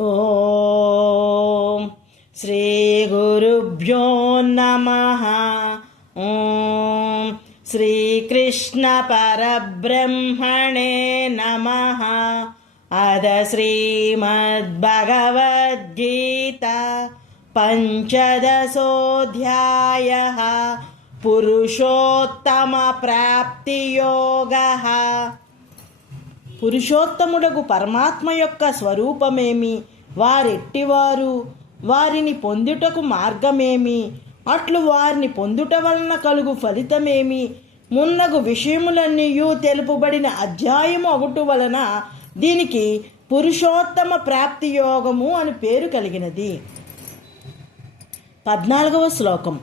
ఓం శ్రీ గురుభ్యో నమః. ఓం శ్రీకృష్ణ పరబ్రహ్మణే నమః. అద శ్రీమద్భగవద్గీత పంచదశోऽధ్యాయః. పురుషోత్తమ ప్రాప్తియోగః. పురుషోత్తముడగు పరమాత్మ యొక్క స్వరూపమేమి, వారెట్టివారు, వారిని పొందుటకు మార్గమేమి, అట్లు వారిని పొందుట వలన కలుగు ఫలితమేమి మున్నగు విషయములన్నీయూ తెలుపబడిన అధ్యాయము ఒకటి వలన దీనికి పురుషోత్తమ ప్రాప్తి యోగము అని పేరు కలిగినది. 14వ శ్లోకం.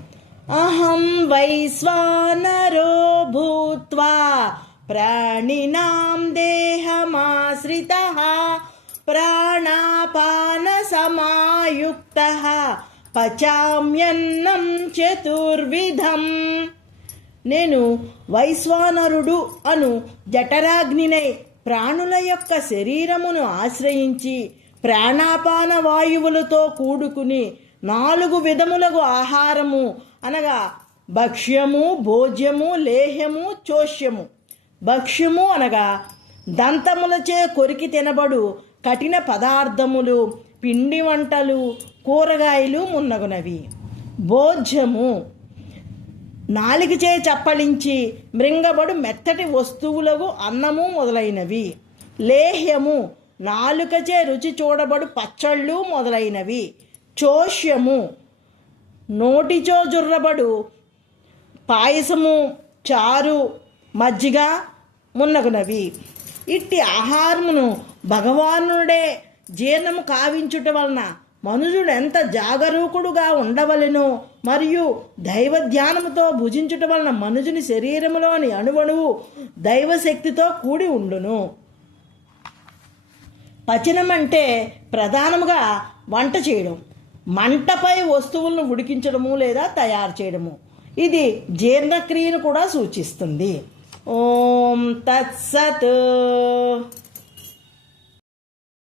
అహం వైశ్వానరో భూత్వా ప్రాణినాం దేహమాశ్రితః ప్రాణాపాన సమాయుక్తః పచామ్యన్నం చతుర్విధం. నేను వైశ్వానరుడు అను జఠరాగ్నినై ప్రాణుల యొక్క శరీరమును ఆశ్రయించి ప్రాణాపాన వాయువులతో కూడుకుని 4 విధములకు ఆహారము అనగా భక్ష్యము, భోజ్యము, లేహ్యము, చోష్యము. భక్ష్యము అనగా దంతములచే కొరికి తినబడు కఠిన పదార్థములు, పిండి వంటలు, కూరగాయలు మున్నగునవి. భోజ్యము నాలికచే చప్పలించి మృంగబడు మెత్తటి వస్తువులకు అన్నము మొదలైనవి. లేహ్యము నాలుకచే రుచి చూడబడు పచ్చళ్ళు మొదలైనవి. చోష్యము నోటిచో జుర్రబడు పాయసము, చారు, మజ్జిగ మున్నగునవి. ఇట్టి ఆహారమును భగవానుడే జీర్ణము కావించుట వలన మనుషుడు ఎంత జాగరూకుడుగా ఉండవలెనో మరియు దైవ ధ్యానముతో భుజించుట వలన మనుషుని శరీరములోని అణువణువు దైవశక్తితో కూడి ఉండును. పచనం అంటే ప్రధానముగా వంట చేయడం, మంటపై వస్తువులను ఉడికించడము లేదా తయారు చేయడము. ఇది జీర్ణక్రియను కూడా సూచిస్తుంది. ఓం తత్సత్.